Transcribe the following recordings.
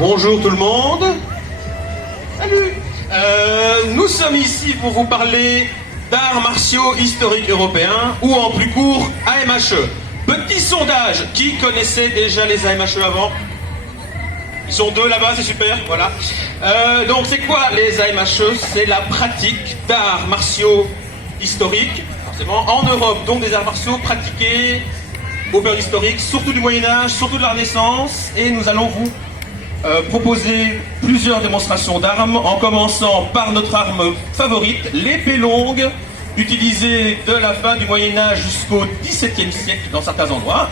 Bonjour tout le monde. Salut. Nous sommes ici pour vous parler d'arts martiaux historiques européens, ou en plus court, AMHE. Petit sondage, qui connaissait déjà les AMHE avant? Ils sont deux là-bas, c'est super, voilà. Donc c'est quoi les AMHE? C'est la pratique d'arts martiaux historiques, forcément, en Europe. Donc des arts martiaux pratiqués au période historique, surtout du Moyen-Âge, surtout de la Renaissance. Et nous allons vous proposer plusieurs démonstrations d'armes, en commençant par notre arme favorite, l'épée longue, utilisée de la fin du Moyen-Âge jusqu'au XVIIe siècle dans certains endroits.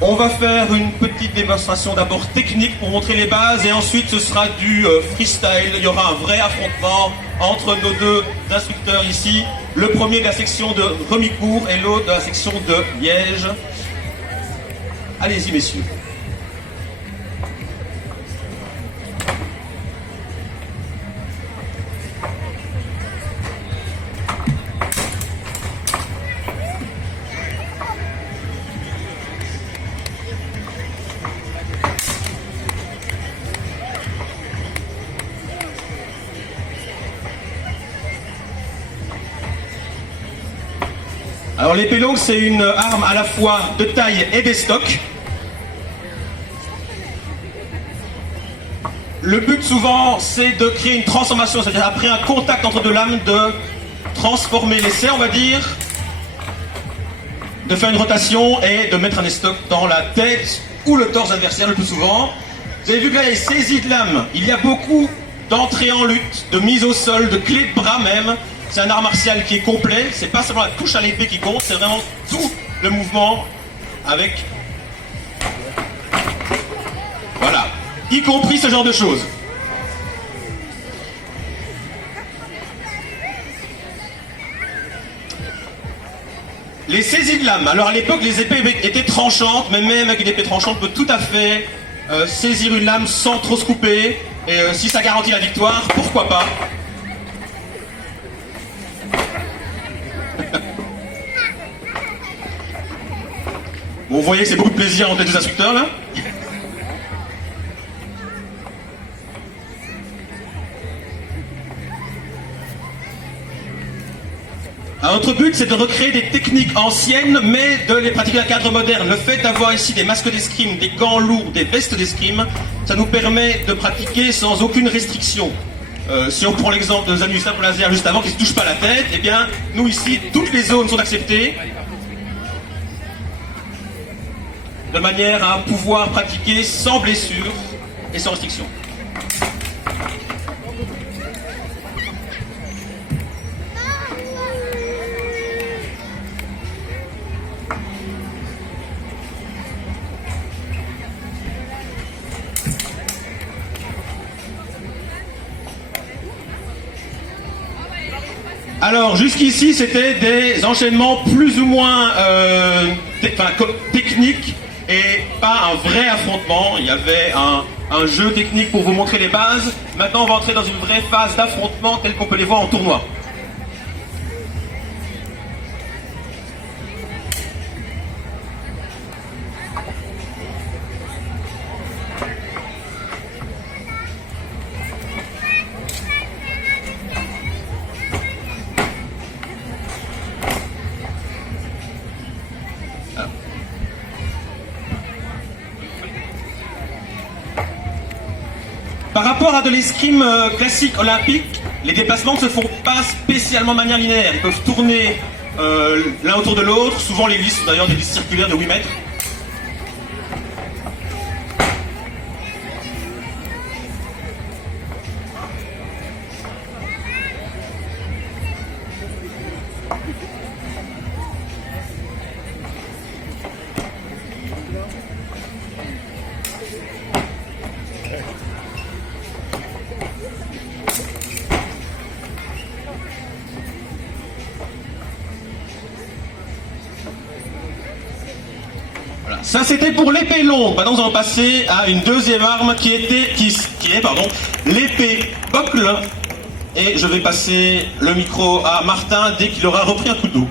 On va faire une petite démonstration d'abord technique pour montrer les bases, et ensuite ce sera du freestyle. Il y aura un vrai affrontement entre nos deux instructeurs ici. Le premier de la section de Remicourt et l'autre de la section de Liège. Allez-y messieurs. Alors l'épée longue, c'est une arme à la fois de taille et d'estoc. Le but souvent, c'est de créer une transformation, c'est-à-dire après un contact entre deux lames, de transformer l'essai, on va dire, de faire une rotation et de mettre un estoc dans la tête ou le torse adversaire le plus souvent. Vous avez vu que là, il y a les saisies de lames. Il y a beaucoup d'entrées en lutte, de mise au sol, de clés de bras même. C'est un art martial qui est complet, c'est pas seulement la touche à l'épée qui compte, c'est vraiment tout le mouvement avec... Voilà, y compris ce genre de choses. Les saisies de lame. Alors à l'époque, les épées étaient tranchantes, mais même avec une épée tranchante, on peut tout à fait saisir une lame sans trop se couper. Et si ça garantit la victoire, pourquoi pas? Bon, vous voyez que c'est beaucoup de plaisir entre les deux instructeurs là. Alors, notre but, c'est de recréer des techniques anciennes, mais de les pratiquer à cadre moderne. Le fait d'avoir ici des masques d'escrime, des gants lourds, des vestes d'escrime, ça nous permet de pratiquer sans aucune restriction. Si on prend l'exemple de Zanussin pour laser juste avant, qui ne se touche pas la tête, eh bien, nous ici, toutes les zones sont acceptées, de manière à pouvoir pratiquer sans blessure et sans restriction. Alors jusqu'ici c'était des enchaînements plus ou moins techniques et pas un vrai affrontement. Il y avait un jeu technique pour vous montrer les bases. Maintenant on va entrer dans une vraie phase d'affrontement telle qu'on peut les voir en tournoi. Par rapport à de l'escrime classique olympique, les déplacements ne se font pas spécialement de manière linéaire. Ils peuvent tourner l'un autour de l'autre. Souvent les listes sont d'ailleurs des listes circulaires de 8 mètres. Voilà. Ça c'était pour l'épée longue. Maintenant nous allons passer à une deuxième arme qui est l'épée buckle. Et je vais passer le micro à Martin dès qu'il aura repris un coup de dos.